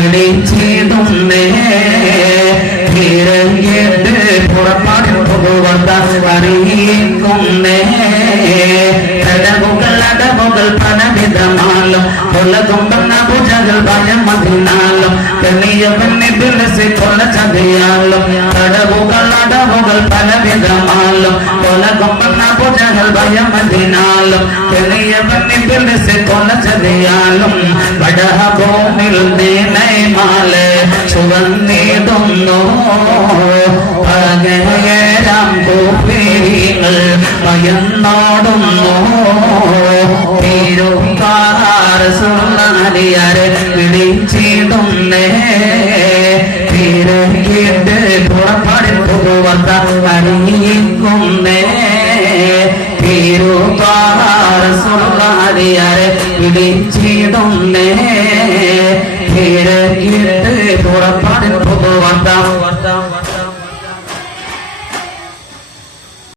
വിളിച്ചിടുന്നേ തിരഞ്ഞെട്ട് പുറപ്പാടിൽ പോകുവന്ന അറിയിക്കുന്നേ കടവുകൾ അടവുകൾ പലവിധമാലും കൊല്ലകൊമ്പന്ന ഭുജകൾ ഭയം മതിനാലും തെളിയ പെണ്ണിതിലസി കൊല ചതിയാലും കടവുകൾ അടവുകൾ പലവിധമാലും കൊലകൊമ്പന്ന ഭുജകൾ ഭയം മതിനാലും തെളിയ പെണ്ണിതിലസി കൊല ചതിയാലും വടഹഭൂമിൽ നീനൈമാലെ ചുവന്നിടുന്നു. പകരം കോപ്പീങ്ങൾ ഭയന്നോടുന്നു. തിരുക്കാറുള്ളാരിയാരെ വിളിച്ചിടുന്നേ. തിരക്കിട്ട് പുറപ്പെടുത്തു വന്ന അറിയിക്കുന്നേ തിരുക്കാറുള്ളാരിയാരെ വിളിച്ചിടുന്നേ. പുറപ്പാടിൽ പോകുവത്ത